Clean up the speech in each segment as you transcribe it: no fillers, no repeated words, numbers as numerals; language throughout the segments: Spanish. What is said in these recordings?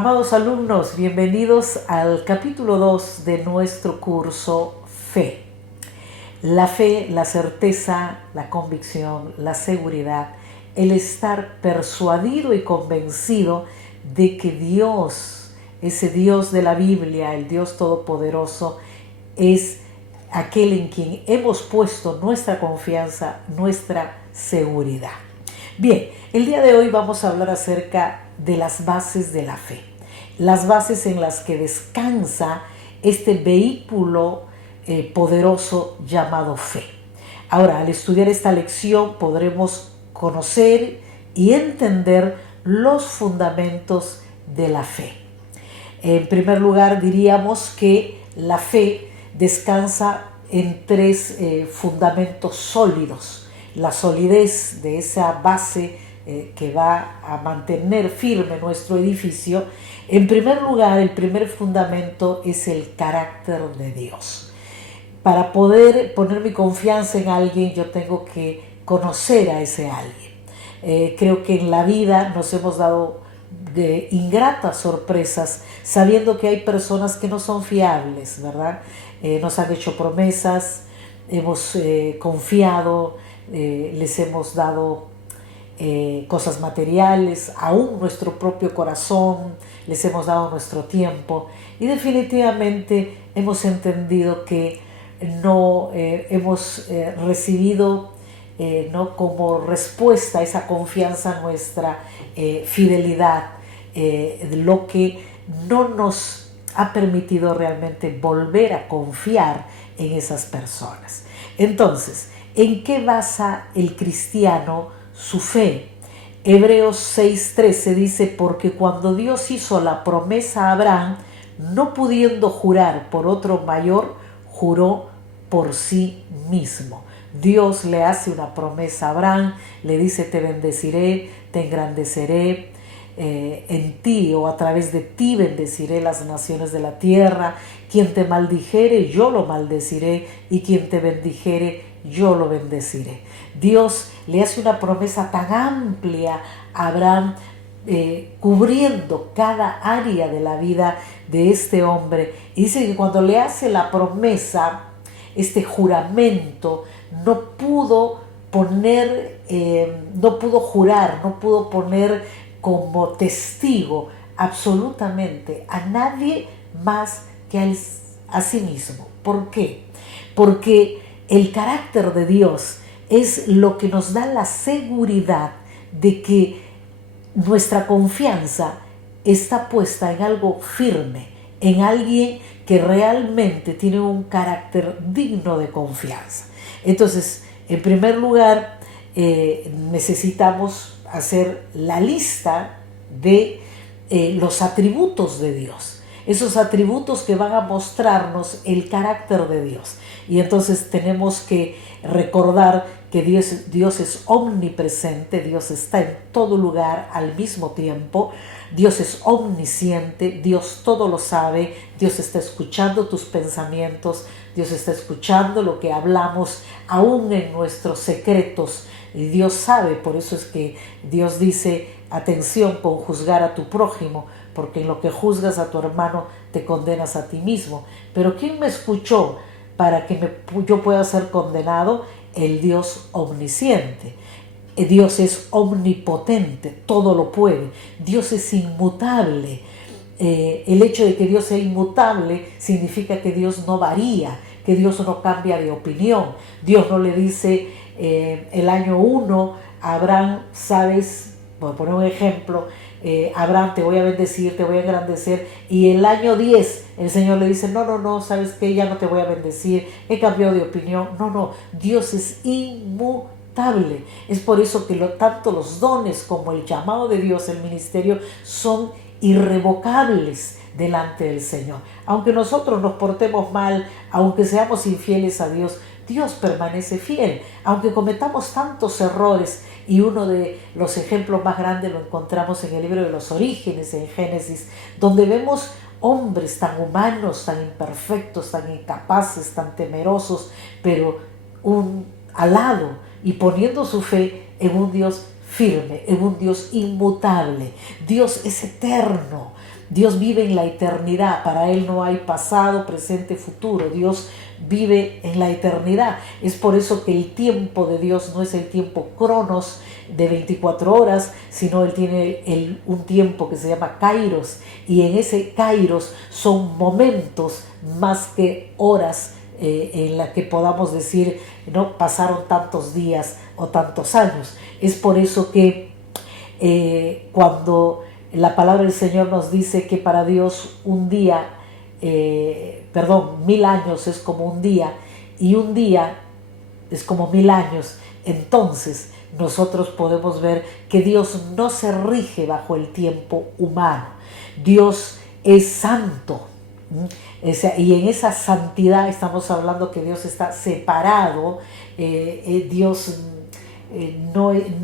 Amados alumnos, bienvenidos al capítulo 2 de nuestro curso Fe. La fe, la certeza, la convicción, la seguridad, el estar persuadido y convencido de que Dios, ese Dios de la Biblia, el Dios Todopoderoso, es aquel en quien hemos puesto nuestra confianza, nuestra seguridad. Bien, el día de hoy vamos a hablar acerca de las bases de la fe, las bases en las que descansa este vehículo poderoso llamado fe. Ahora, al estudiar esta lección podremos conocer y entender los fundamentos de la fe. En primer lugar, diríamos que la fe descansa en tres fundamentos sólidos. La solidez de esa base que va a mantener firme nuestro edificio. En primer lugar, el primer fundamento es el carácter de Dios. Para poder poner mi confianza en alguien, yo tengo que conocer a ese alguien. Creo que en la vida nos hemos dado de ingratas sorpresas sabiendo que hay personas que no son fiables, ¿verdad? Nos han hecho promesas, hemos confiado, les hemos dado cosas materiales, aún nuestro propio corazón, les hemos dado nuestro tiempo y definitivamente hemos entendido que no hemos recibido ¿no? como respuesta a esa confianza nuestra fidelidad, lo que no nos ha permitido realmente volver a confiar en esas personas. Entonces, ¿en qué basa el cristiano su fe? Hebreos 6:13 dice: porque cuando Dios hizo la promesa a Abraham, no pudiendo jurar por otro mayor, juró por sí mismo. Dios le hace una promesa a Abraham, le dice: te bendeciré, te engrandeceré, en ti o a través de ti bendeciré las naciones de la tierra. Quien te maldijere, yo lo maldeciré, y quien te bendijere, yo lo bendeciré. Dios le hace una promesa tan amplia a Abraham, cubriendo cada área de la vida de este hombre. Y dice que cuando le hace la promesa, este juramento, no pudo jurar, no pudo poner como testigo absolutamente a nadie más que a sí mismo. ¿Por qué? Porque el carácter de Dios es lo que nos da la seguridad de que nuestra confianza está puesta en algo firme, en alguien que realmente tiene un carácter digno de confianza. Entonces, en primer lugar, necesitamos hacer la lista de los atributos de Dios, esos atributos que van a mostrarnos el carácter de Dios. Y entonces tenemos que recordar que Dios es omnipresente, Dios está en todo lugar al mismo tiempo, Dios es omnisciente, Dios todo lo sabe, Dios está escuchando tus pensamientos, Dios está escuchando lo que hablamos, aún en nuestros secretos, y Dios sabe. Por eso es que Dios dice: atención con juzgar a tu prójimo, porque en lo que juzgas a tu hermano te condenas a ti mismo. Pero ¿quién me escuchó para que yo pueda ser condenado? El Dios omnisciente. Dios es omnipotente, todo lo puede. Dios es inmutable. El hecho de que Dios sea inmutable significa que Dios no varía, que Dios no cambia de opinión. Dios no le dice el año 1 a Abraham: sabes, por poner un ejemplo, Abraham, te voy a bendecir, te voy a engrandecer, y el año 10 el Señor le dice: no, sabes que ya no te voy a bendecir, he cambiado de opinión. No, Dios es inmutable. Es por eso que tanto los dones como el llamado de Dios, el ministerio, son irrevocables delante del Señor. Aunque nosotros nos portemos mal, aunque seamos infieles a Dios, Dios permanece fiel. Aunque cometamos tantos errores, y uno de los ejemplos más grandes lo encontramos en el libro de los Orígenes, en Génesis, donde vemos hombres tan humanos, tan imperfectos, tan incapaces, tan temerosos, pero alado y poniendo su fe en un Dios firme, en un Dios inmutable. Dios es eterno. Dios vive en la eternidad, para Él no hay pasado, presente, futuro. Dios vive en la eternidad. Es por eso que el tiempo de Dios no es el tiempo cronos de 24 horas, sino Él tiene un tiempo que se llama kairos, y en ese kairos son momentos más que horas en la que podamos decir, no pasaron tantos días o tantos años. Es por eso que cuando la palabra del Señor nos dice que para Dios un día, 1000 años es como un día, y un día es como 1000 años, entonces nosotros podemos ver que Dios no se rige bajo el tiempo humano. Dios es santo. Y en esa santidad estamos hablando que Dios está separado. Dios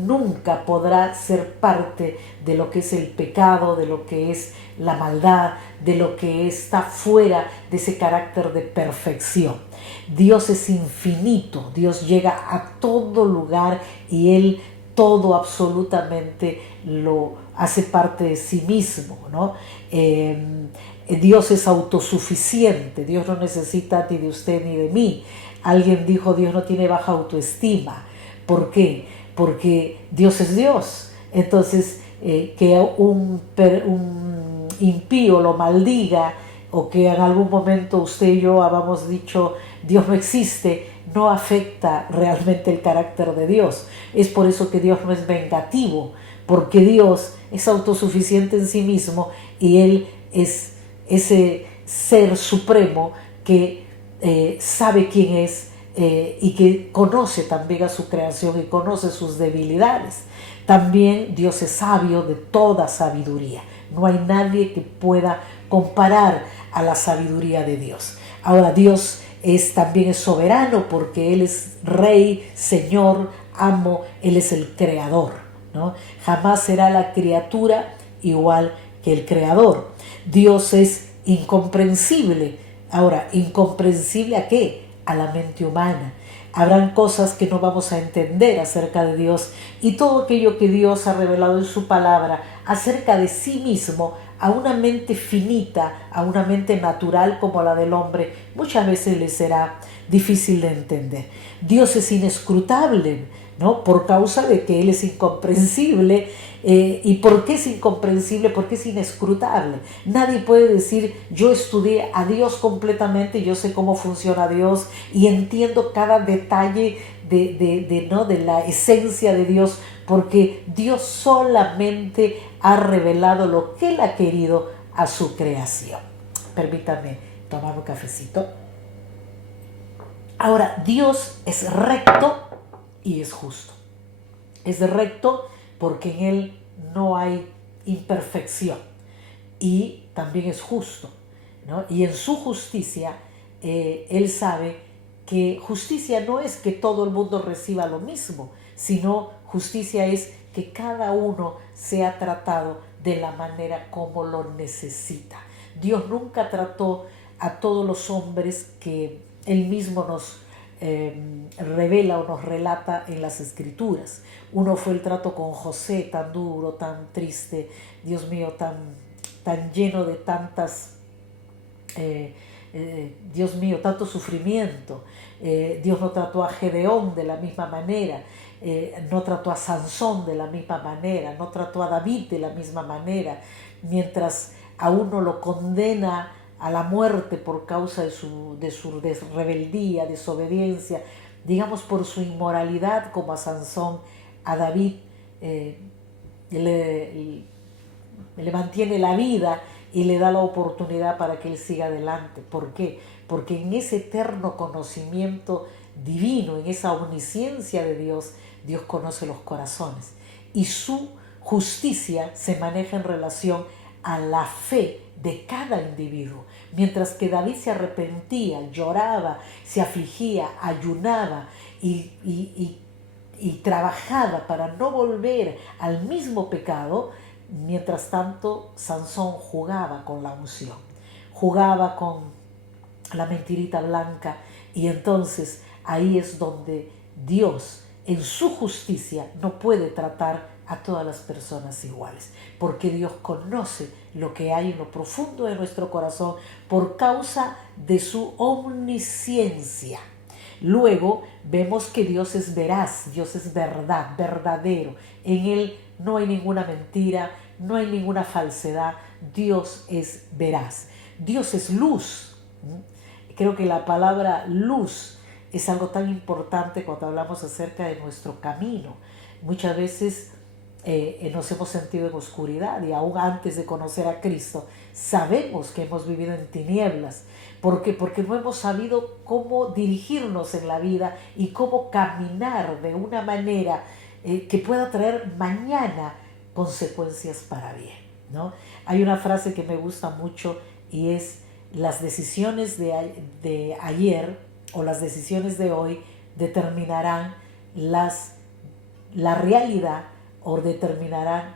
nunca podrá ser parte de lo que es el pecado, de lo que es la maldad, de lo que está fuera de ese carácter de perfección. Dios es infinito, Dios llega a todo lugar y Él todo absolutamente lo hace parte de sí mismo, ¿no? Dios es autosuficiente, Dios no necesita ni de usted ni de mí. Alguien dijo, Dios no tiene baja autoestima. ¿Por qué? Porque Dios es Dios. Entonces, que un impío lo maldiga, o que en algún momento usted y yo habamos dicho Dios no existe, no afecta realmente el carácter de Dios. Es por eso que Dios no es vengativo, porque Dios es autosuficiente en sí mismo y Él es ese ser supremo que sabe quién es, y que conoce también a su creación y conoce sus debilidades. También Dios es sabio de toda sabiduría. No hay nadie que pueda comparar a la sabiduría de Dios. Ahora, Dios también es soberano porque Él es Rey, Señor, Amo, Él es el Creador, ¿no? Jamás será la criatura igual que el Creador. Dios es incomprensible. Ahora, ¿incomprensible a qué? A la mente humana. Habrán cosas que no vamos a entender acerca de Dios, y todo aquello que Dios ha revelado en su palabra acerca de sí mismo a una mente finita, a una mente natural como la del hombre, muchas veces le será difícil de entender. Dios es inescrutable, ¿no? Por causa de que Él es incomprensible. ¿Y por qué es incomprensible? Porque es inescrutable. Nadie puede decir, yo estudié a Dios completamente, yo sé cómo funciona Dios y entiendo cada detalle de la esencia de Dios, porque Dios solamente ha revelado lo que Él ha querido a su creación. Permítame tomar un cafecito. Ahora, Dios es recto y es justo. Es recto porque en Él no hay imperfección, y también es justo, ¿no? Y en su justicia, Él sabe que justicia no es que todo el mundo reciba lo mismo, sino justicia es que cada uno sea tratado de la manera como lo necesita. Dios nunca trató a todos los hombres que Él mismo nos revela o nos relata en las Escrituras. Uno fue el trato con José, tan duro, tan triste, Dios mío, tan lleno de Dios mío, tanto sufrimiento. Dios no trató a Gedeón de la misma manera, no trató a Sansón de la misma manera, no trató a David de la misma manera. Mientras a uno lo condena a la muerte por causa de su rebeldía, desobediencia, digamos por su inmoralidad, como a Sansón, a David le mantiene la vida y le da la oportunidad para que él siga adelante. ¿Por qué? Porque en ese eterno conocimiento divino, en esa omnisciencia de Dios, Dios conoce los corazones, y su justicia se maneja en relación a la fe de cada individuo. Mientras que David se arrepentía, lloraba, se afligía, ayunaba y trabajaba para no volver al mismo pecado, mientras tanto Sansón jugaba con la unción, jugaba con la mentirita blanca, y entonces ahí es donde Dios en su justicia no puede tratar a todas las personas iguales, porque Dios conoce lo que hay en lo profundo de nuestro corazón por causa de su omnisciencia. Luego vemos que Dios es veraz, Dios es verdad, verdadero. En Él no hay ninguna mentira, no hay ninguna falsedad. Dios es veraz. Dios es luz. Creo que la palabra luz es algo tan importante cuando hablamos acerca de nuestro camino. Muchas veces nos hemos sentido en oscuridad y aún antes de conocer a Cristo sabemos que hemos vivido en tinieblas. ¿Por qué? Porque no hemos sabido cómo dirigirnos en la vida y cómo caminar de una manera que pueda traer mañana consecuencias para bien, ¿no? Hay una frase que me gusta mucho y es: las decisiones de ayer o las decisiones de hoy determinarán la realidad o determinarán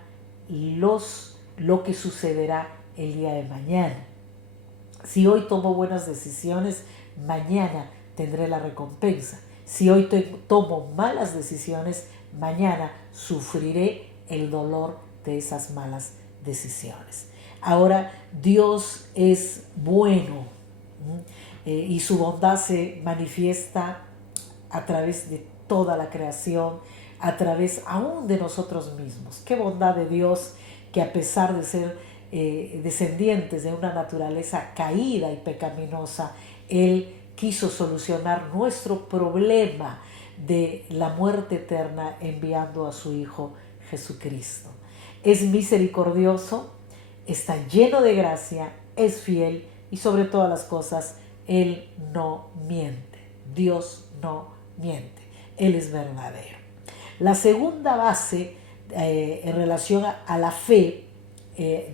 lo que sucederá el día de mañana. Si hoy tomo buenas decisiones, mañana tendré la recompensa. Si hoy tomo malas decisiones, mañana sufriré el dolor de esas malas decisiones. Ahora, Dios es bueno, y su bondad se manifiesta a través de toda la creación, a través aún de nosotros mismos. Qué bondad de Dios que, a pesar de ser descendientes de una naturaleza caída y pecaminosa, Él quiso solucionar nuestro problema de la muerte eterna enviando a su Hijo Jesucristo. Es misericordioso, está lleno de gracia, es fiel y sobre todas las cosas Él no miente. Dios no miente. Él es verdadero. La segunda base en relación a la fe,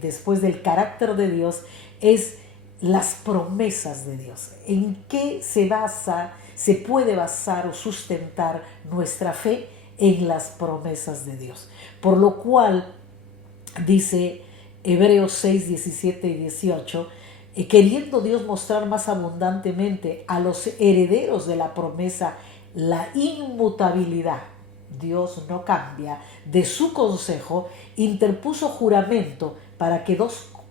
después del carácter de Dios, es las promesas de Dios. ¿En qué se puede basar o sustentar nuestra fe? En las promesas de Dios. Por lo cual dice Hebreos 6, 17 y 18, queriendo Dios mostrar más abundantemente a los herederos de la promesa la inmutabilidad, Dios no cambia, de su consejo, interpuso juramento para que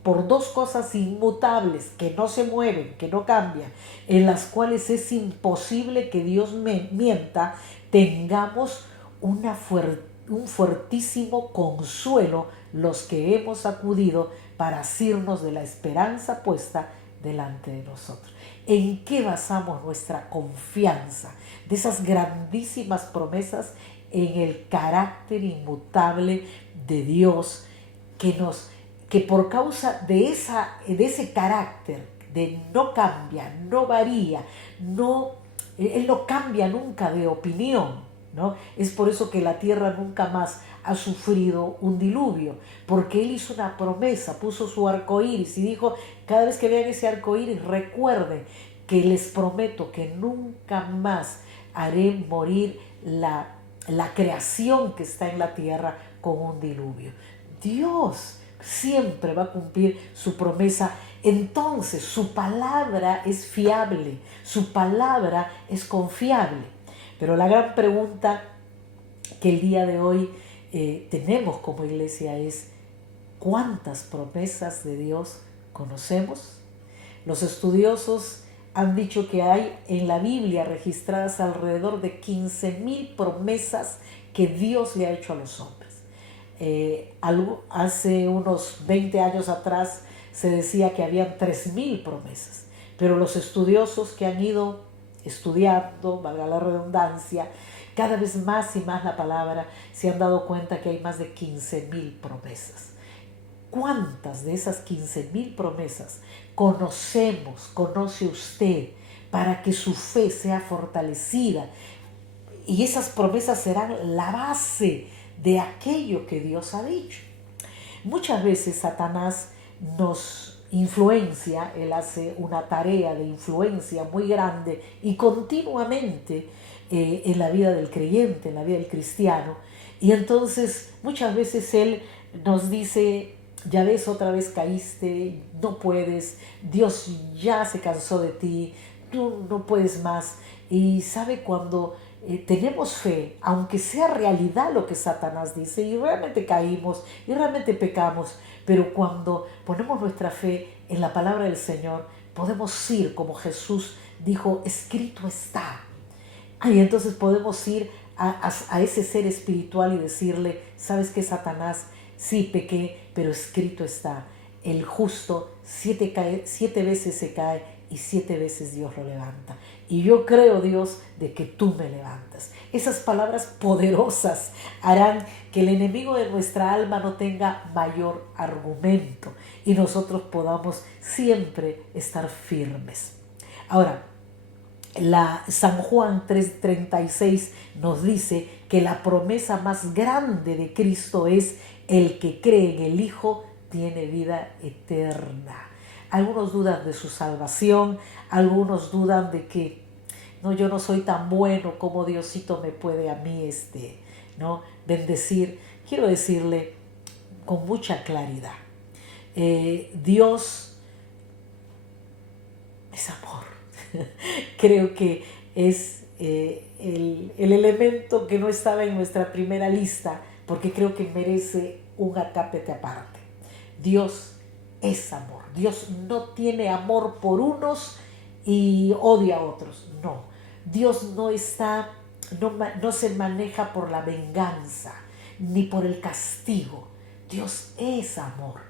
por dos cosas inmutables, que no se mueven, que no cambian, en las cuales es imposible que Dios mienta, tengamos un fuertísimo consuelo los que hemos acudido para asirnos de la esperanza puesta delante de nosotros. ¿En qué basamos nuestra confianza de esas grandísimas promesas? En el carácter inmutable de Dios, que por causa de ese carácter de no cambia, no varía, Él no cambia nunca de opinión, ¿no? Es por eso que la tierra nunca más ha sufrido un diluvio, porque Él hizo una promesa, puso su arco iris y dijo: cada vez que vean ese arco iris, recuerden que les prometo que nunca más haré morir la creación que está en la tierra con un diluvio. Dios siempre va a cumplir su promesa. Entonces su palabra es fiable, su palabra es confiable. Pero la gran pregunta que el día de hoy tenemos como iglesia es: ¿cuántas promesas de Dios conocemos? Los estudiosos han dicho que hay en la Biblia registradas alrededor de 15,000 promesas que Dios le ha hecho a los hombres. Hace unos 20 años atrás se decía que habían 3,000 promesas, pero los estudiosos que han ido estudiando, valga la redundancia, cada vez más y más la palabra, se han dado cuenta que hay más de 15,000 promesas. ¿Cuántas de esas 15,000 promesas conoce usted para que su fe sea fortalecida? Y esas promesas serán la base de aquello que Dios ha dicho. Muchas veces Satanás nos influencia, él hace una tarea de influencia muy grande y continuamente en la vida del creyente, en la vida del cristiano. Y entonces muchas veces él nos dice: ya ves, otra vez caíste, no puedes, Dios ya se cansó de ti, tú no puedes más. Y sabe, cuando tenemos fe, aunque sea realidad lo que Satanás dice, y realmente caímos, y realmente pecamos, pero cuando ponemos nuestra fe en la palabra del Señor, podemos ir como Jesús dijo, escrito está. Y entonces podemos ir a ese ser espiritual y decirle, ¿sabes qué, Satanás? Sí, pequé, pero escrito está. El justo 7 veces se cae y 7 veces Dios lo levanta. Y yo creo, Dios, de que tú me levantas. Esas palabras poderosas harán que el enemigo de nuestra alma no tenga mayor argumento y nosotros podamos siempre estar firmes. Ahora, San Juan 3:36 nos dice que la promesa más grande de Cristo es el que cree en el Hijo tiene vida eterna. Algunos dudan de su salvación, algunos dudan de que no, yo no soy tan bueno como Diosito me puede a mí ¿no? bendecir. Quiero decirle con mucha claridad, Dios es amor. Creo que es el elemento que no estaba en nuestra primera lista, porque creo que merece un acápite aparte. Dios es amor. Dios no tiene amor por unos y odia a otros. No. Dios no se maneja por la venganza ni por el castigo. Dios es amor.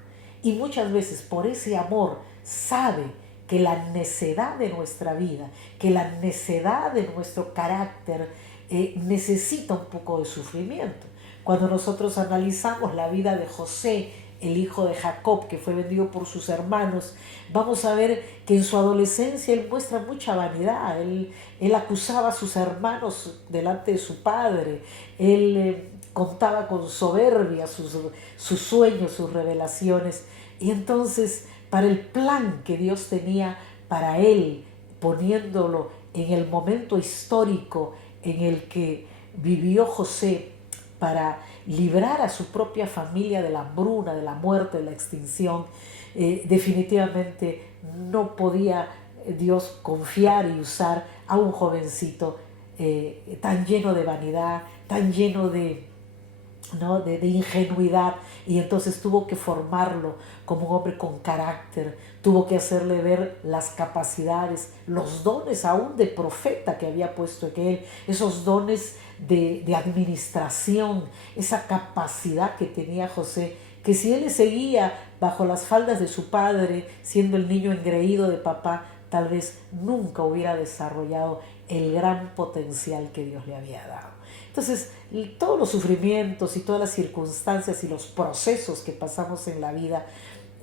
Y muchas veces por ese amor sabe que la necedad de nuestra vida, que la necedad de nuestro carácter necesita un poco de sufrimiento. Cuando nosotros analizamos la vida de José, el hijo de Jacob, que fue vendido por sus hermanos, vamos a ver que en su adolescencia él muestra mucha vanidad. Él acusaba a sus hermanos delante de su padre. Él contaba con soberbia sus sueños, sus revelaciones. Y entonces, para el plan que Dios tenía para él, poniéndolo en el momento histórico en el que vivió José para librar a su propia familia de la hambruna, de la muerte, de la extinción, definitivamente no podía Dios confiar y usar a un jovencito tan lleno de vanidad, tan lleno ¿no? de ingenuidad, y entonces tuvo que formarlo como un hombre con carácter, tuvo que hacerle ver las capacidades, los dones aún de profeta que había puesto en él, esos dones de administración, esa capacidad que tenía José, que si él le seguía bajo las faldas de su padre, siendo el niño engreído de papá, tal vez nunca hubiera desarrollado el gran potencial que Dios le había dado. Entonces, todos los sufrimientos y todas las circunstancias y los procesos que pasamos en la vida,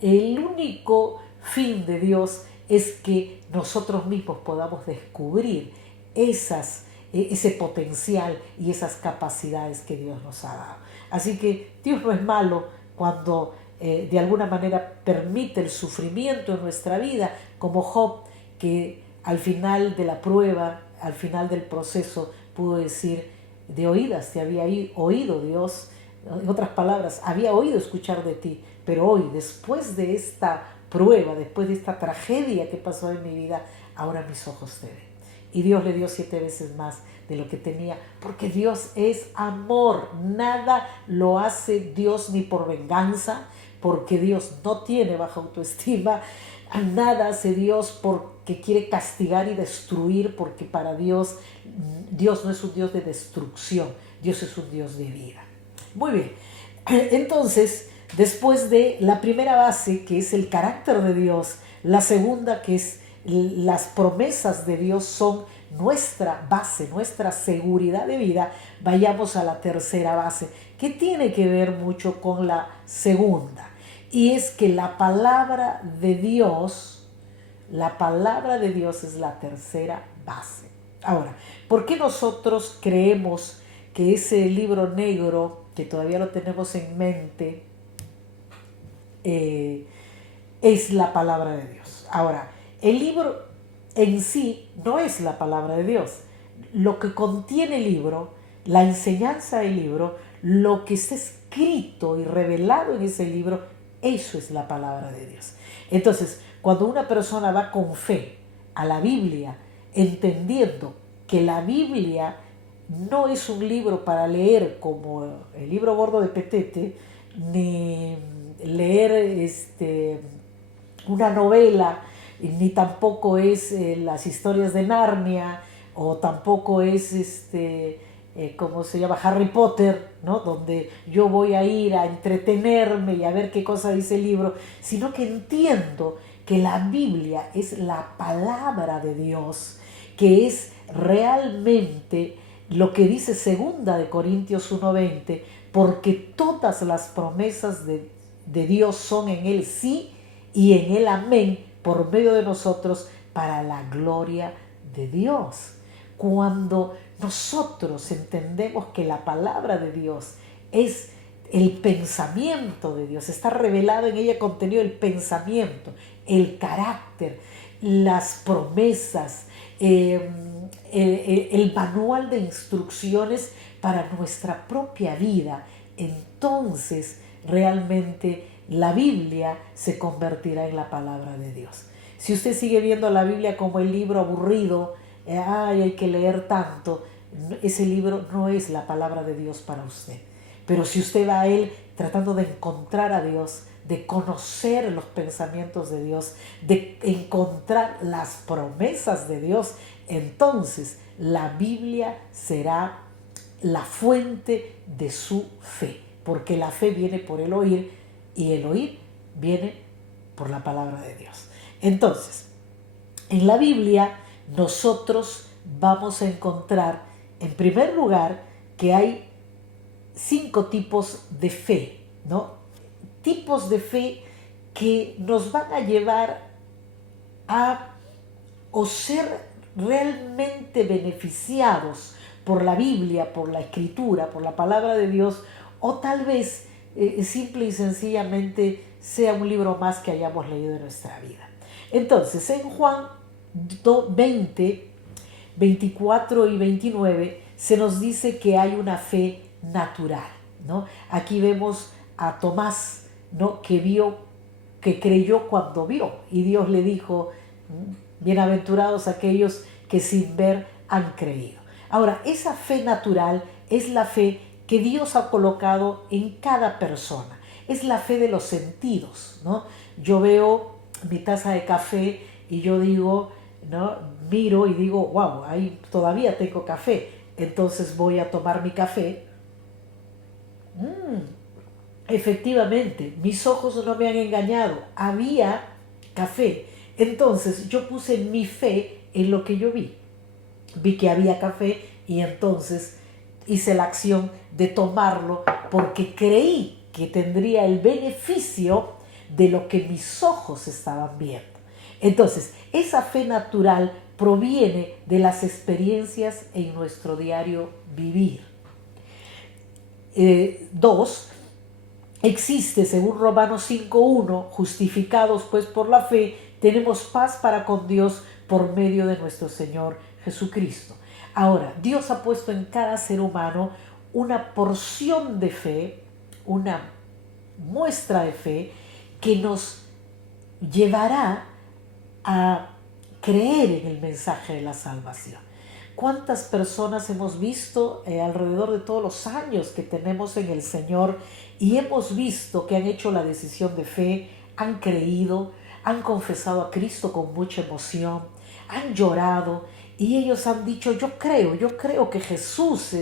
el único fin de Dios es que nosotros mismos podamos descubrir ese potencial y esas capacidades que Dios nos ha dado. Así que Dios no es malo cuando de alguna manera permite el sufrimiento en nuestra vida, como Job, que al final de la prueba, al final del proceso, pudo decir: de oídas te había oído, Dios. En otras palabras, había oído escuchar de ti, pero hoy, después de esta prueba, después de esta tragedia que pasó en mi vida, ahora mis ojos te ven. Y Dios le dio 7 veces más de lo que tenía, porque Dios es amor. Nada lo hace Dios ni por venganza, porque Dios no tiene baja autoestima. Nada hace Dios porque quiere castigar y destruir, porque para Dios no es un Dios de destrucción, Dios es un Dios de vida. Muy bien, entonces, después de la primera base, que es el carácter de Dios, la segunda, que es las promesas de Dios, son nuestra base, nuestra seguridad de vida, vayamos a la tercera base, que tiene que ver mucho con la segunda. Y es que la palabra de Dios es la tercera base. Ahora, ¿por qué nosotros creemos que ese libro negro, que todavía lo tenemos en mente, es la palabra de Dios? Ahora, el libro en sí no es la palabra de Dios. Lo que contiene el libro, la enseñanza del libro, lo que está escrito y revelado en ese libro, eso es la palabra de Dios. Entonces, cuando una persona va con fe a la Biblia, entendiendo que la Biblia no es un libro para leer como el libro gordo de Petete, ni leer una novela, ni tampoco es las historias de Narnia, o tampoco es ¿cómo se llama? Harry Potter, ¿no? Donde yo voy a ir a entretenerme y a ver qué cosa dice el libro, sino que entiendo que la Biblia es la palabra de Dios, que es realmente lo que dice segunda de Corintios 1:20, porque todas las promesas de Dios son en Él sí y en Él amén, por medio de nosotros, para la gloria de Dios. Cuando nosotros entendemos que la palabra de Dios es el pensamiento de Dios, está revelado en ella contenido el pensamiento, el carácter, las promesas, el manual de instrucciones para nuestra propia vida, entonces realmente la Biblia se convertirá en la palabra de Dios. Si usted sigue viendo la Biblia como el libro aburrido, ay, hay que leer tanto, ese libro no es la palabra de Dios para usted. Pero si usted va a él tratando de encontrar a Dios, de conocer los pensamientos de Dios, de encontrar las promesas de Dios, entonces la Biblia será la fuente de su fe, porque la fe viene por el oír y el oír viene por la palabra de Dios. Entonces, en la Biblia nosotros vamos a encontrar, en primer lugar, que hay 5 tipos de fe, ¿no? Tipos de fe que nos van a llevar a o ser realmente beneficiados por la Biblia, por la Escritura, por la palabra de Dios, o tal vez simple y sencillamente sea un libro más que hayamos leído en nuestra vida. Entonces, en Juan 20, 24 y 29 se nos dice que hay una fe natural, ¿no? Aquí vemos a Tomás, ¿no? Que creyó cuando vio, y Dios le dijo: bienaventurados aquellos que sin ver han creído. Ahora, esa fe natural es la fe que Dios ha colocado en cada persona. Es la fe de los sentidos, ¿no? Yo veo mi taza de café y yo digo, ¿no? Miro y digo, wow, ahí todavía tengo café. Entonces voy a tomar mi café. Efectivamente, mis ojos no me han engañado. Había café. Entonces yo puse mi fe en lo que yo vi. Vi que había café y entonces hice la acción de tomarlo porque creí que tendría el beneficio de lo que mis ojos estaban viendo. Entonces, esa fe natural proviene de las experiencias en nuestro diario vivir. 2. Existe, según Romanos 5:1, justificados pues por la fe, tenemos paz para con Dios por medio de nuestro Señor Jesucristo. Ahora, Dios ha puesto en cada ser humano una porción de fe, una muestra de fe que nos llevará a creer en el mensaje de la salvación. ¿Cuántas personas hemos visto alrededor de todos los años que tenemos en el Señor y hemos visto que han hecho la decisión de fe, han creído, han confesado a Cristo con mucha emoción, han llorado y ellos han dicho: yo creo que Jesús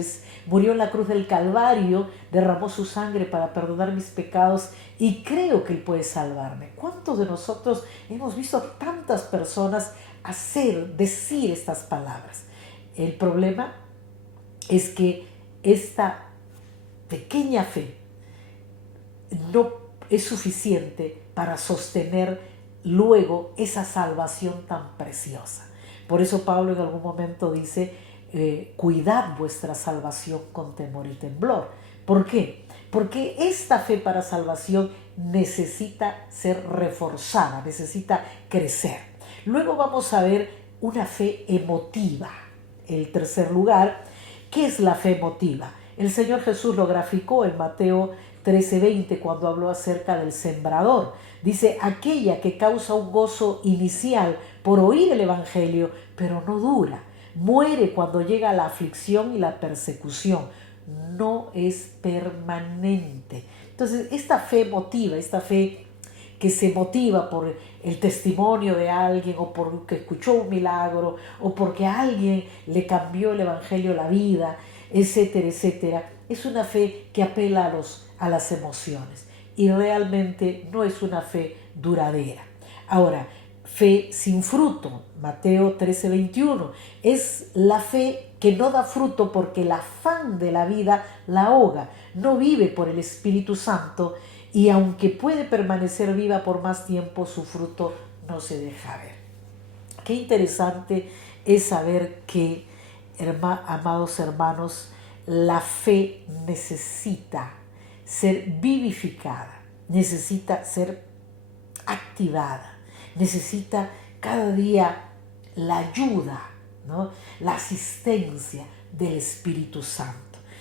murió en la cruz del Calvario, derramó su sangre para perdonar mis pecados y creo que Él puede salvarme? ¿Cuántos de nosotros hemos visto tantas personas decir estas palabras? El problema es que esta pequeña fe no es suficiente para sostener luego esa salvación tan preciosa. Por eso Pablo en algún momento dice: cuidad vuestra salvación con temor y temblor. ¿Por qué? Porque esta fe para salvación necesita ser reforzada, necesita crecer. Luego vamos a ver una fe emotiva. El tercer lugar, ¿qué es la fe emotiva? El Señor Jesús lo graficó en Mateo 13:20 cuando habló acerca del sembrador. Dice: aquella que causa un gozo inicial por oír el Evangelio, pero no dura. muere cuando llega la aflicción y la persecución, no es permanente. Entonces, esta fe motiva, esta fe que se motiva por el testimonio de alguien o porque escuchó un milagro o porque a alguien le cambió el evangelio la vida, etcétera, etcétera, es una fe que apela a las emociones y realmente no es una fe duradera. Ahora, fe sin fruto, Mateo 13:21, es la fe que no da fruto porque el afán de la vida la ahoga, no vive por el Espíritu Santo y aunque puede permanecer viva por más tiempo, su fruto no se deja ver. Qué interesante es saber que, amados hermanos, la fe necesita ser vivificada, necesita ser activada, necesita cada día la ayuda, ¿no? La asistencia del Espíritu Santo.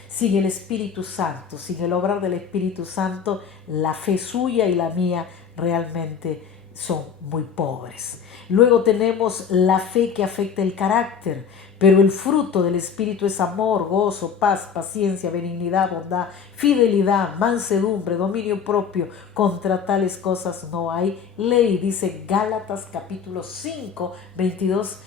Sin el Espíritu Santo, sin el obrar del Espíritu Santo, la fe suya y la mía realmente son muy pobres. Luego tenemos la fe que afecta el carácter, pero el fruto del Espíritu es amor, gozo, paz, paciencia, benignidad, bondad, fidelidad, mansedumbre, dominio propio. Contra tales cosas no hay ley, dice Gálatas capítulo 5, 22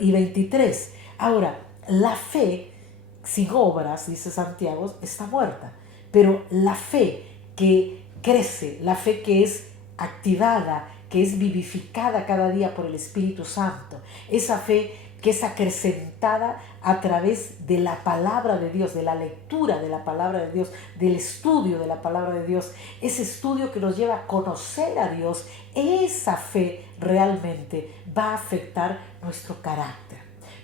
y 23. Ahora, la fe sin obras, dice Santiago, está muerta. Pero la fe que crece, la fe que es activada, que es vivificada cada día por el Espíritu Santo, esa fe que es acrecentada a través de la palabra de Dios, de la lectura de la palabra de Dios, del estudio de la palabra de Dios, ese estudio que nos lleva a conocer a Dios, esa fe realmente va a afectar nuestro carácter,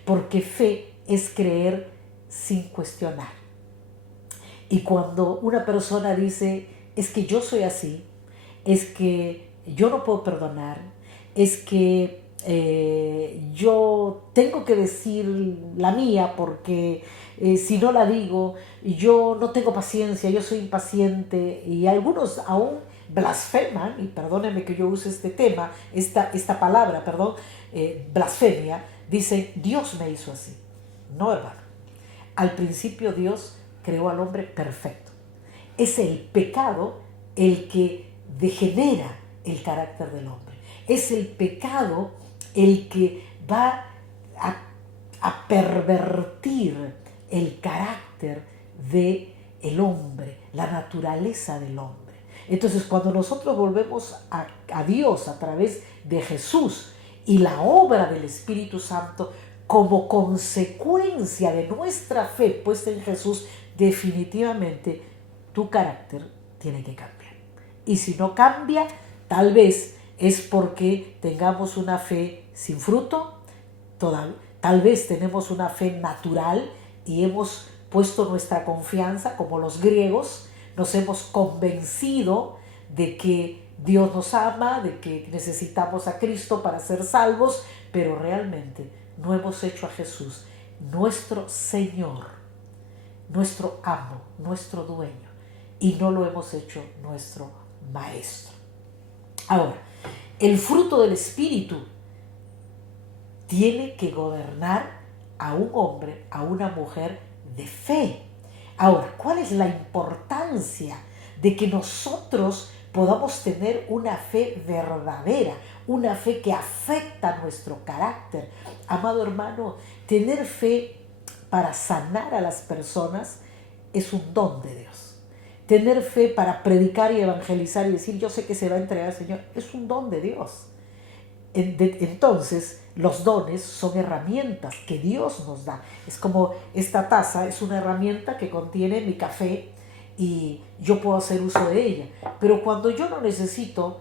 porque fe es creer sin cuestionar. Y cuando una persona dice, es que yo soy así, es que yo no puedo perdonar, es que yo tengo que decir la mía porque si no la digo, yo no tengo paciencia, yo soy impaciente, y algunos aún blasfeman, y perdónenme que yo use este tema, esta palabra, perdón, blasfemia, dicen, Dios me hizo así. No, hermano. Al principio Dios creó al hombre perfecto. Es el pecado el que degenera el carácter del hombre. Es el pecado el que va a pervertir el carácter del hombre, la naturaleza del hombre. Entonces, cuando nosotros volvemos a Dios a través de Jesús y la obra del Espíritu Santo, como consecuencia de nuestra fe puesta en Jesús, definitivamente tu carácter tiene que cambiar. Y si no cambia, tal vez es porque tengamos una fe sin fruto, tal vez tenemos una fe natural y hemos puesto nuestra confianza, como los griegos, nos hemos convencido de que Dios nos ama, de que necesitamos a Cristo para ser salvos, pero realmente no hemos hecho a Jesús nuestro Señor, nuestro amo, nuestro dueño, y no lo hemos hecho nuestro Maestro. Ahora, el fruto del Espíritu tiene que gobernar a un hombre, a una mujer de fe. Ahora, ¿cuál es la importancia de que nosotros podamos tener una fe verdadera, una fe que afecta nuestro carácter? Amado hermano, tener fe para sanar a las personas es un don de Dios. Tener fe para predicar y evangelizar y decir, yo sé que se va a entregar al Señor, es un don de Dios. Entonces, los dones son herramientas que Dios nos da. Es como esta taza, es una herramienta que contiene mi café y yo puedo hacer uso de ella. Pero cuando yo no necesito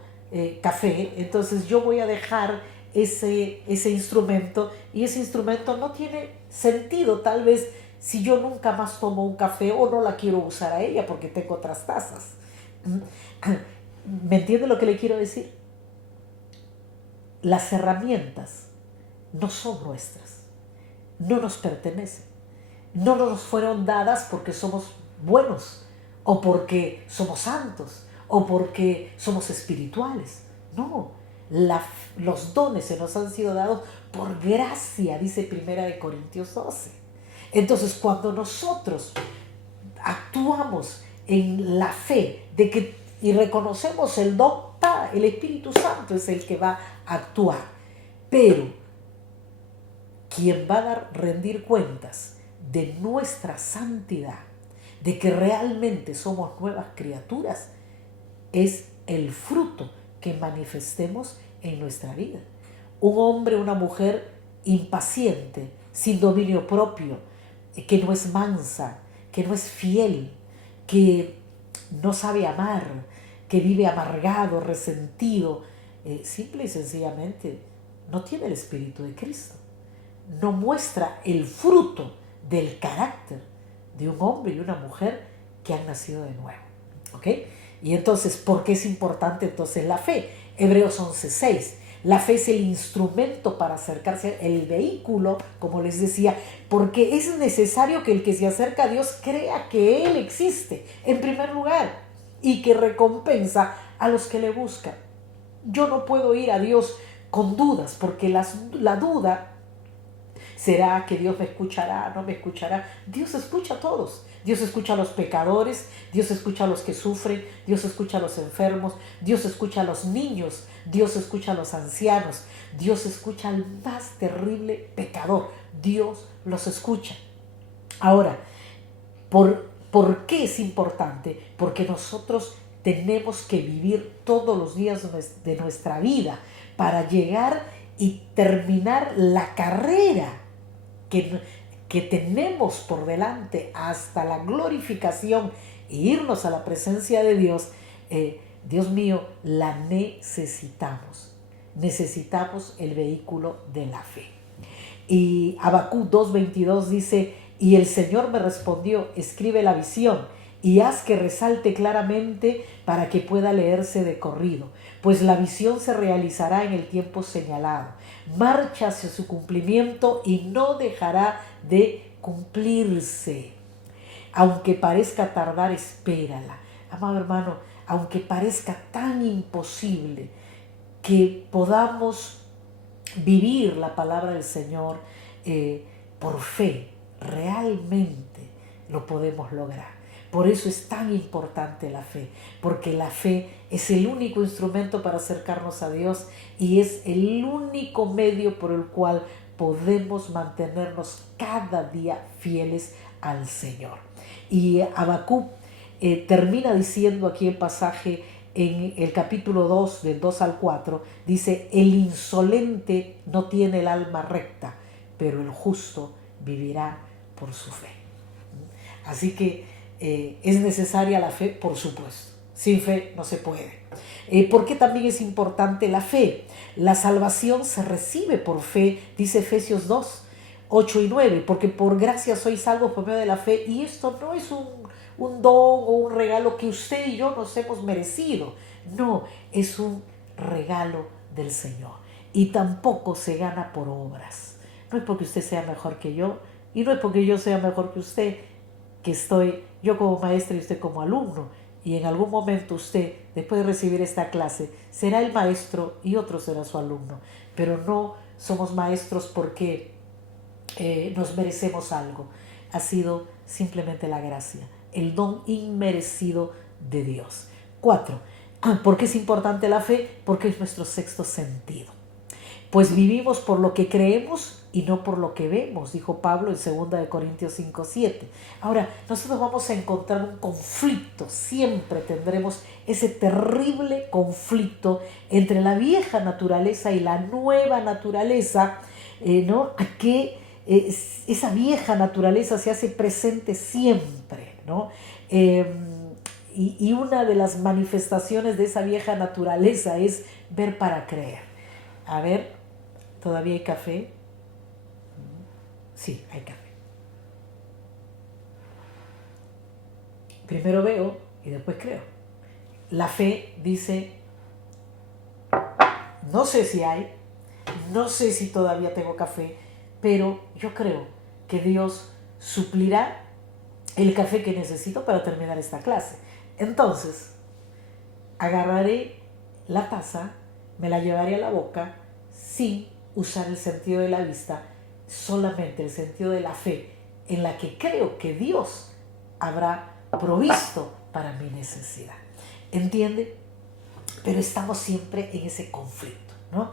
café, entonces yo voy a dejar ese instrumento, y ese instrumento no tiene sentido tal vez si yo nunca más tomo un café o no la quiero usar a ella porque tengo otras tazas. ¿Me entiende lo que le quiero decir? Las herramientas no son nuestras, no nos pertenecen, no nos fueron dadas porque somos buenos o porque somos santos o porque somos espirituales. No, los dones se nos han sido dados por gracia, dice 1 Corintios 12. Entonces, cuando nosotros actuamos en la fe y reconocemos el don, el Espíritu Santo es el que va a actuar. Pero quien va a rendir cuentas de nuestra santidad, de que realmente somos nuevas criaturas, es el fruto que manifestemos en nuestra vida. Un hombre, una mujer impaciente, sin dominio propio, que no es mansa, que no es fiel, que no sabe amar, que vive amargado, resentido, simple y sencillamente no tiene el Espíritu de Cristo. No muestra el fruto del carácter de un hombre y una mujer que han nacido de nuevo. ¿Ok? Y entonces, ¿por qué es importante entonces la fe? Hebreos 11:6. La fe es el instrumento para acercarse, el vehículo, como les decía, porque es necesario que el que se acerca a Dios crea que Él existe, en primer lugar, y que recompensa a los que le buscan. Yo no puedo ir a Dios con dudas, porque la duda ¿será que Dios me escuchará? ¿No me escuchará? Dios escucha a todos. Dios escucha a los pecadores, Dios escucha a los que sufren, Dios escucha a los enfermos, Dios escucha a los niños, Dios escucha a los ancianos, Dios escucha al más terrible pecador. Dios los escucha. Ahora, ¿por qué es importante? Porque nosotros tenemos que vivir todos los días de nuestra vida para llegar y terminar la carrera que tenemos por delante hasta la glorificación e irnos a la presencia de Dios. Dios mío, la necesitamos. Necesitamos el vehículo de la fe. Y Habacuc 2:22 dice: y el Señor me respondió, escribe la visión y haz que resalte claramente para que pueda leerse de corrido, pues la visión se realizará en el tiempo señalado. Marcha hacia su cumplimiento y no dejará de cumplirse. Aunque parezca tardar, espérala. Amado hermano, aunque parezca tan imposible que podamos vivir la palabra del Señor por fe, realmente lo podemos lograr. Por eso es tan importante la fe, porque la fe es el único instrumento para acercarnos a Dios y es el único medio por el cual podemos mantenernos cada día fieles al Señor. Y Habacuc termina diciendo aquí el pasaje en el capítulo 2, del 2 al 4, dice: el insolente no tiene el alma recta, pero el justo vivirá por su fe. Así que es necesaria la fe, por supuesto. Sin fe no se puede. ¿Por qué también es importante la fe? La salvación se recibe por fe, dice Efesios 2, 8 y 9, porque por gracia sois salvos por medio de la fe, y esto no es un don o un regalo que usted y yo nos hemos merecido. No, es un regalo del Señor. Y tampoco se gana por obras. No es porque usted sea mejor que yo, y no es porque yo sea mejor que usted, que estoy yo como maestra y usted como alumno. Y en algún momento usted, después de recibir esta clase, será el maestro y otro será su alumno. Pero no somos maestros porque nos merecemos algo. Ha sido simplemente la gracia, el don inmerecido de Dios. 4. ¿Por qué es importante la fe? Porque es nuestro sexto sentido. Pues vivimos por lo que creemos y no por lo que vemos, dijo Pablo en 2 Corintios 5:7. Ahora, nosotros vamos a encontrar un conflicto, siempre tendremos ese terrible conflicto entre la vieja naturaleza y la nueva naturaleza, ¿no? A que esa vieja naturaleza se hace presente siempre, ¿no? Y una de las manifestaciones de esa vieja naturaleza es ver para creer. A ver, ¿todavía hay café? Sí, hay café. Primero veo y después creo. La fe dice: no sé si hay, no sé si todavía tengo café, pero yo creo que Dios suplirá el café que necesito para terminar esta clase. Entonces, agarraré la taza, me la llevaré a la boca sin usar el sentido de la vista, solamente el sentido de la fe, en la que creo que Dios habrá provisto para mi necesidad. ¿Entiende? Pero estamos siempre en ese conflicto, ¿no?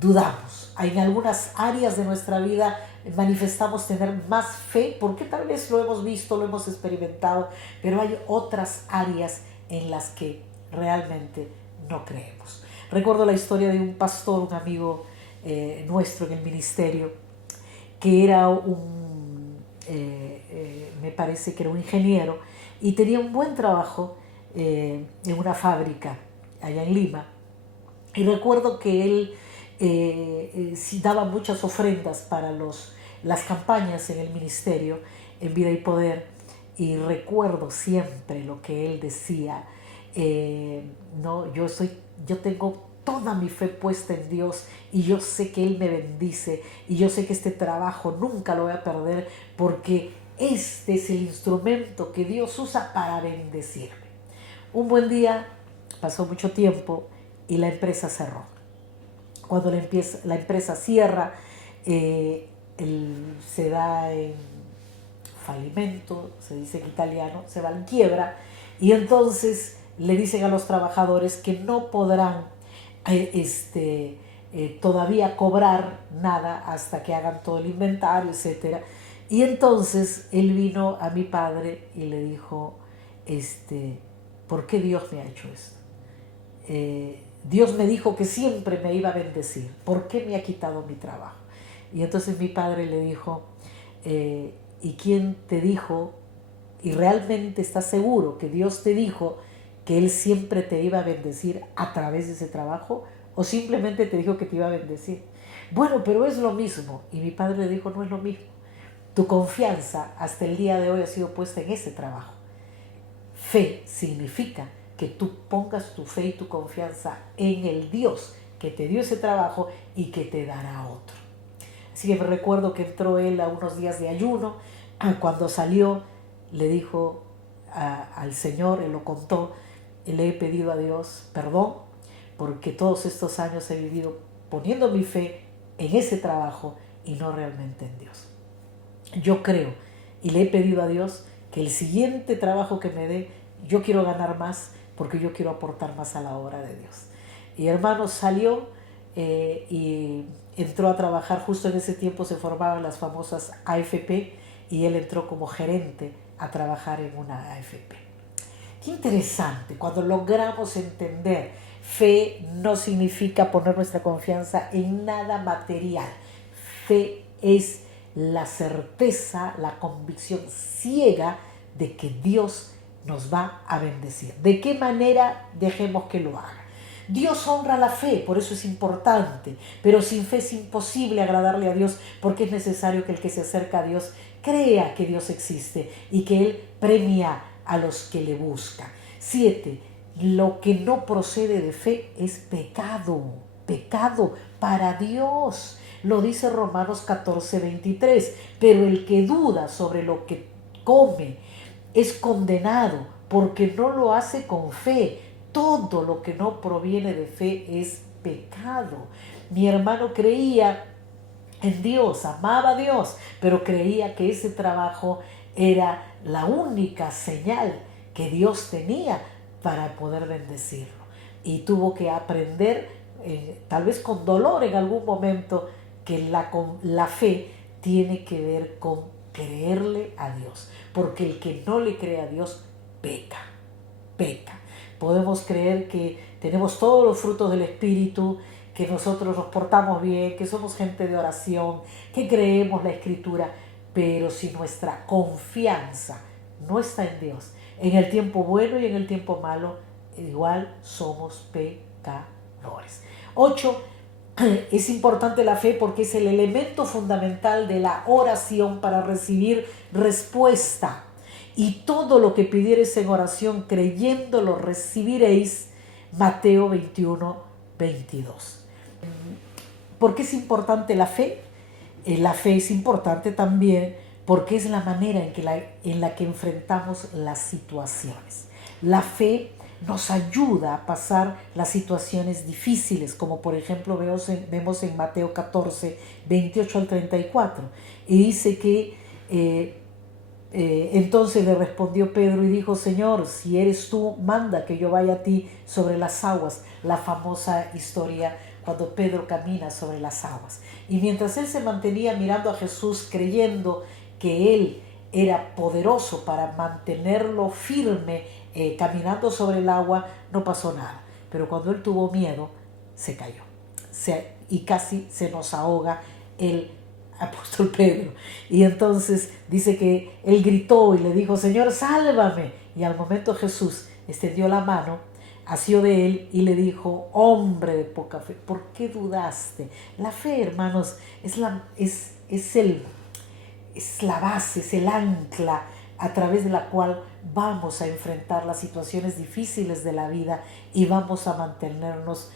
Dudamos. En algunas áreas de nuestra vida manifestamos tener más fe, porque tal vez lo hemos visto, lo hemos experimentado, pero hay otras áreas en las que realmente no creemos. Recuerdo la historia de un pastor, un amigo nuestro en el ministerio, que era me parece que era un ingeniero y tenía un buen trabajo en una fábrica allá en Lima. Y recuerdo que él sí daba muchas ofrendas para las campañas en el ministerio, en Vida y Poder. Y recuerdo siempre lo que él decía, no, yo tengo toda mi fe puesta en Dios y yo sé que Él me bendice y yo sé que este trabajo nunca lo voy a perder porque este es el instrumento que Dios usa para bendecirme. Un buen día, pasó mucho tiempo y la empresa cerró. Cuando la empresa cierra, se da en falimento, se dice en italiano, se va en quiebra, y entonces le dicen a los trabajadores que no podrán todavía cobrar nada hasta que hagan todo el inventario, etc. Y entonces él vino a mi padre y le dijo, ¿por qué Dios me ha hecho esto? Dios me dijo que siempre me iba a bendecir, ¿por qué me ha quitado mi trabajo? Y entonces mi padre le dijo, ¿y quién te dijo? ¿Y realmente estás seguro que Dios te dijo que Él siempre te iba a bendecir a través de ese trabajo? ¿O simplemente te dijo que te iba a bendecir? Bueno, pero es lo mismo. Y mi padre le dijo, no es lo mismo. Tu confianza hasta el día de hoy ha sido puesta en ese trabajo. Fe significa que tú pongas tu fe y tu confianza en el Dios que te dio ese trabajo y que te dará otro. Así que me recuerdo que entró él a unos días de ayuno. Cuando salió, le dijo al Señor, él lo contó, le he pedido a Dios perdón porque todos estos años he vivido poniendo mi fe en ese trabajo y no realmente en Dios. Yo creo y le he pedido a Dios que el siguiente trabajo que me dé, yo quiero ganar más porque yo quiero aportar más a la obra de Dios. Y hermano, salió y entró a trabajar. Justo en ese tiempo se formaban las famosas AFP y él entró como gerente a trabajar en una AFP. Qué interesante, cuando logramos entender, fe no significa poner nuestra confianza en nada material. Fe es la certeza, la convicción ciega de que Dios nos va a bendecir. ¿De qué manera? Dejemos que lo haga. Dios honra la fe, por eso es importante, pero sin fe es imposible agradarle a Dios porque es necesario que el que se acerca a Dios crea que Dios existe y que Él premia a los que le buscan. 7. Lo que no procede de fe es pecado, pecado para Dios. Lo dice Romanos 14:23. Pero el que duda sobre lo que come es condenado porque no lo hace con fe. Todo lo que no proviene de fe es pecado. Mi hermano creía en Dios, amaba a Dios, pero creía que ese trabajo era la única señal que Dios tenía para poder bendecirlo. Y tuvo que aprender, tal vez con dolor en algún momento, que la fe tiene que ver con creerle a Dios. Porque el que no le cree a Dios, peca. Podemos creer que tenemos todos los frutos del Espíritu, que nosotros nos portamos bien, que somos gente de oración, que creemos la Escritura, pero si nuestra confianza no está en Dios, en el tiempo bueno y en el tiempo malo, igual somos pecadores. 8. Es importante la fe porque es el elemento fundamental de la oración para recibir respuesta. Y todo lo que pidiereis en oración, creyéndolo, recibiréis. Mateo 21:22. ¿Por qué es importante la fe? La fe es importante también porque es la manera en la que enfrentamos las situaciones. La fe nos ayuda a pasar las situaciones difíciles, como por ejemplo vemos en Mateo 14, 28 al 34, y dice que entonces le respondió Pedro y dijo: Señor, si eres tú, manda que yo vaya a ti sobre las aguas. La famosa historia cuando Pedro camina sobre las aguas. Y mientras él se mantenía mirando a Jesús, creyendo que él era poderoso para mantenerlo firme, caminando sobre el agua, no pasó nada. Pero cuando él tuvo miedo, se cayó. Y casi se nos ahoga el apóstol Pedro. Y entonces dice que él gritó y le dijo: Señor, sálvame. Y al momento Jesús extendió la mano, asió de él y le dijo: hombre de poca fe, ¿por qué dudaste? La fe, hermanos, es la base, es el ancla a través de la cual vamos a enfrentar las situaciones difíciles de la vida y vamos a mantenernos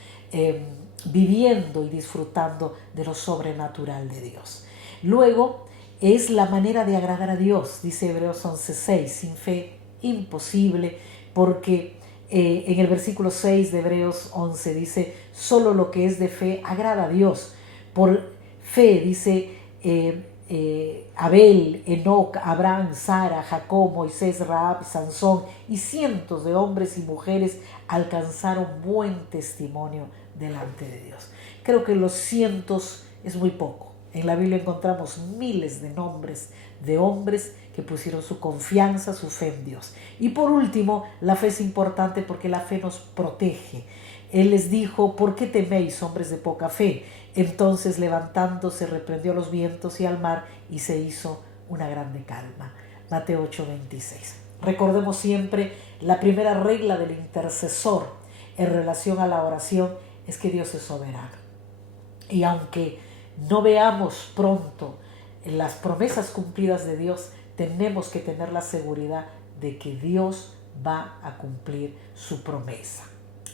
viviendo y disfrutando de lo sobrenatural de Dios. Luego es la manera de agradar a Dios, dice Hebreos 11:6, sin fe imposible, porque en el versículo 6 de Hebreos 11 dice: solo lo que es de fe agrada a Dios. Por fe, dice Abel, Enoc, Abraham, Sara, Jacob, Moisés, Rahab, Sansón y cientos de hombres y mujeres alcanzaron buen testimonio delante de Dios. Creo que los cientos es muy poco. En la Biblia encontramos miles de nombres de hombres que pusieron su confianza, su fe en Dios. Y por último, la fe es importante porque la fe nos protege. Él les dijo: ¿por qué teméis, hombres de poca fe? Entonces, levantándose, reprendió a los vientos y al mar, y se hizo una grande calma. Mateo 8:26. Recordemos siempre la primera regla del intercesor en relación a la oración es que Dios es soberano. Y aunque no veamos pronto las promesas cumplidas de Dios, tenemos que tener la seguridad de que Dios va a cumplir su promesa.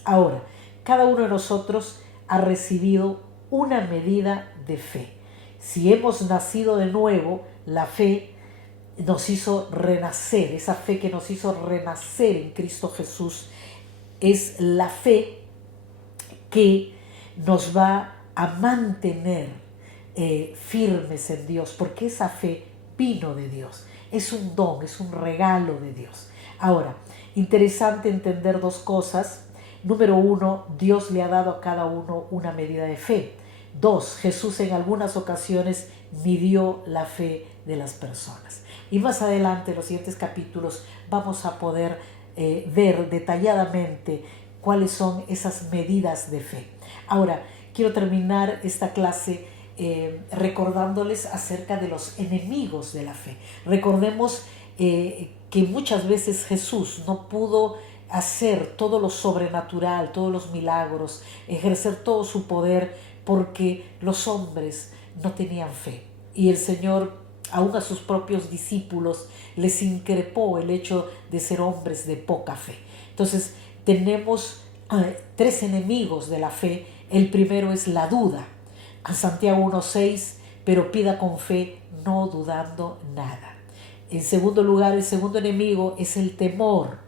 Ahora, cada uno de nosotros ha recibido una medida de fe. Si hemos nacido de nuevo, la fe nos hizo renacer. Esa fe que nos hizo renacer en Cristo Jesús es la fe que nos va a mantener firmes en Dios, porque esa fe vino de Dios. Es un don, es un regalo de Dios. Ahora, interesante entender dos cosas. Número uno, Dios le ha dado a cada uno una medida de fe. Dos, Jesús en algunas ocasiones midió la fe de las personas. Y más adelante, en los siguientes capítulos, vamos a poder ver detalladamente cuáles son esas medidas de fe. Ahora, quiero terminar esta clase recordándoles acerca de los enemigos de la fe. Recordemos que muchas veces Jesús no pudo hacer todo lo sobrenatural, todos los milagros, ejercer todo su poder porque los hombres no tenían fe. Y el Señor, aún a sus propios discípulos, les increpó el hecho de ser hombres de poca fe. Entonces, tenemos tres enemigos de la fe. El primero es la duda. A Santiago 1:6, pero pida con fe, no dudando nada. En segundo lugar, el segundo enemigo es el temor.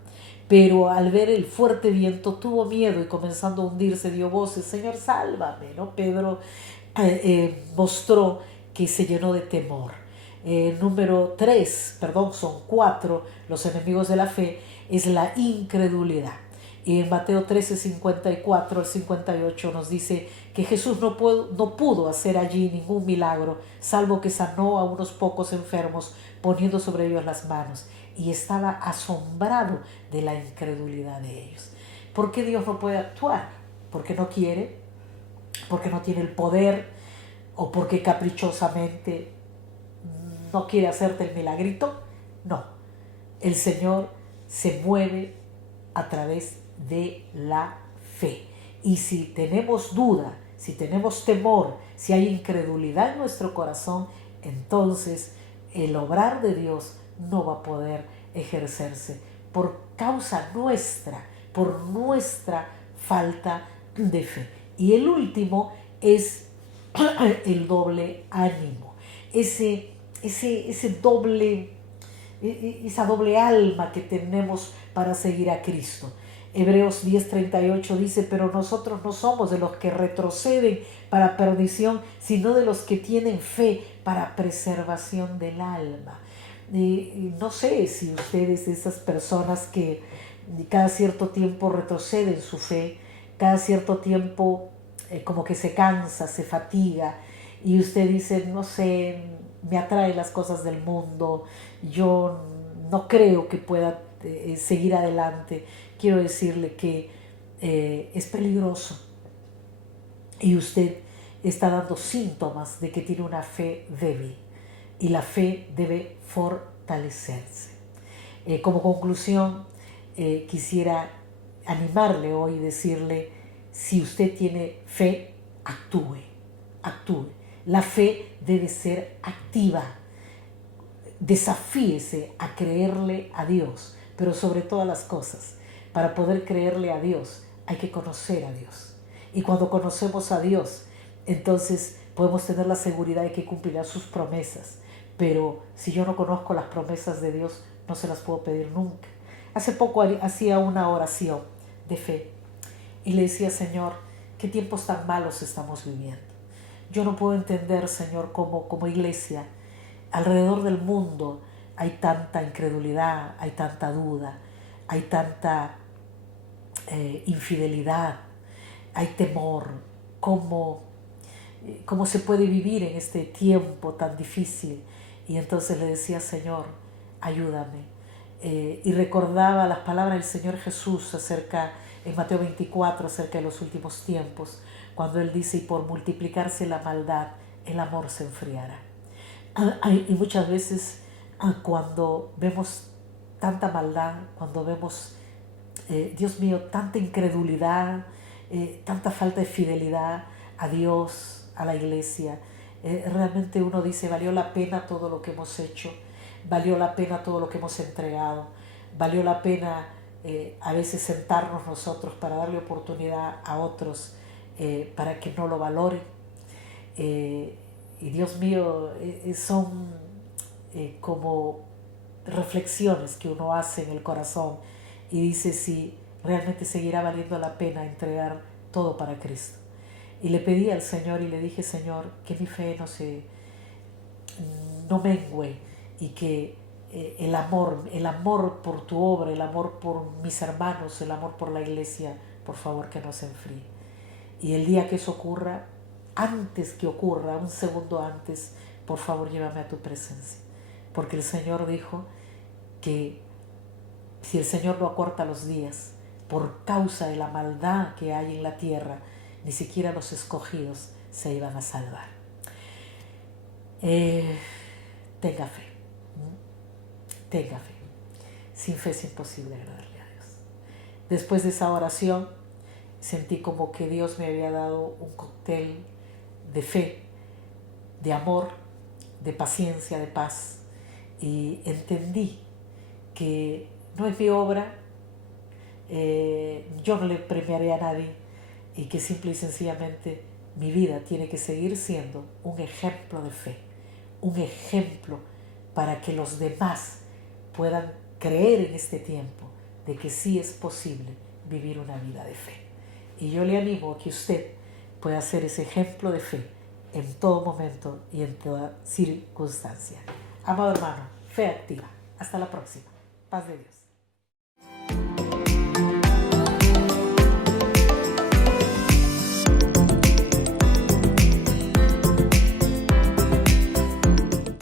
Pero al ver el fuerte viento tuvo miedo y comenzando a hundirse dio voces: Señor, sálvame, ¿no? Pedro mostró que se llenó de temor. Son 4 los enemigos de la fe, es la incredulidad. Y en Mateo 13:54 al 58 nos dice que Jesús no pudo hacer allí ningún milagro, salvo que sanó a unos pocos enfermos poniendo sobre ellos las manos. Y estaba asombrado de la incredulidad de ellos. ¿Por qué Dios no puede actuar? ¿Porque no quiere? ¿Porque no tiene el poder? ¿O porque caprichosamente no quiere hacerte el milagrito? No. El Señor se mueve a través de la fe. Y si tenemos duda, si tenemos temor, si hay incredulidad en nuestro corazón, entonces el obrar de Dios no va a poder ejercerse por causa nuestra, por nuestra falta de fe. Y el último es el doble ánimo, esa doble alma que tenemos para seguir a Cristo. Hebreos 10:38 dice, pero nosotros no somos de los que retroceden para perdición, sino de los que tienen fe para preservación del alma. Y no sé si ustedes, esas personas que cada cierto tiempo retroceden su fe, cada cierto tiempo como que se cansa, se fatiga, y usted dice, no sé, me atraen las cosas del mundo, yo no creo que pueda seguir adelante. Quiero decirle que es peligroso y usted está dando síntomas de que tiene una fe débil y la fe debe fortalecerse. Como conclusión, quisiera animarle hoy y decirle, si usted tiene fe, actúe, actúe. La fe debe ser activa. Desafíese a creerle a Dios, pero sobre todas las cosas, para poder creerle a Dios hay que conocer a Dios. Y cuando conocemos a Dios, entonces podemos tener la seguridad de que cumplirá sus promesas. Pero si yo no conozco las promesas de Dios, no se las puedo pedir nunca. Hace poco hacía una oración de fe y le decía, Señor, qué tiempos tan malos estamos viviendo. Yo no puedo entender, Señor, como iglesia, alrededor del mundo hay tanta incredulidad, hay tanta duda, hay tanta infidelidad, hay temor. ¿Cómo se puede vivir en este tiempo tan difícil? Y entonces le decía, Señor, ayúdame. Y recordaba las palabras del Señor Jesús en Mateo 24, acerca de los últimos tiempos, cuando Él dice, y por multiplicarse la maldad, el amor se enfriará. Y muchas veces cuando vemos tanta maldad, cuando vemos, Dios mío, tanta incredulidad, tanta falta de fidelidad a Dios, a la iglesia, realmente uno dice, valió la pena todo lo que hemos hecho, valió la pena todo lo que hemos entregado, valió la pena a veces sentarnos nosotros para darle oportunidad a otros para que no lo valoren. Y Dios mío, son como reflexiones que uno hace en el corazón y dice si realmente seguirá valiendo la pena entregar todo para Cristo. Y le pedí al Señor y le dije, Señor, que mi fe no mengue y que el amor por tu obra, el amor por mis hermanos, el amor por la iglesia, por favor que no se enfríe. Y el día que eso ocurra, antes que ocurra, un segundo antes, por favor llévame a tu presencia. Porque el Señor dijo que si el Señor no acorta los días, por causa de la maldad que hay en la tierra, ni siquiera los escogidos se iban a salvar. Tenga fe, tenga fe. Sin fe es imposible agradarle a Dios. Después de esa oración, sentí como que Dios me había dado un cóctel de fe, de amor, de paciencia, de paz. Y entendí que no es mi obra, yo no le premiaré a nadie y que simple y sencillamente mi vida tiene que seguir siendo un ejemplo de fe, un ejemplo para que los demás puedan creer en este tiempo de que sí es posible vivir una vida de fe. Y yo le animo a que usted pueda ser ese ejemplo de fe en todo momento y en toda circunstancia. Amado hermano, fe activa. Hasta la próxima. Paz de Dios.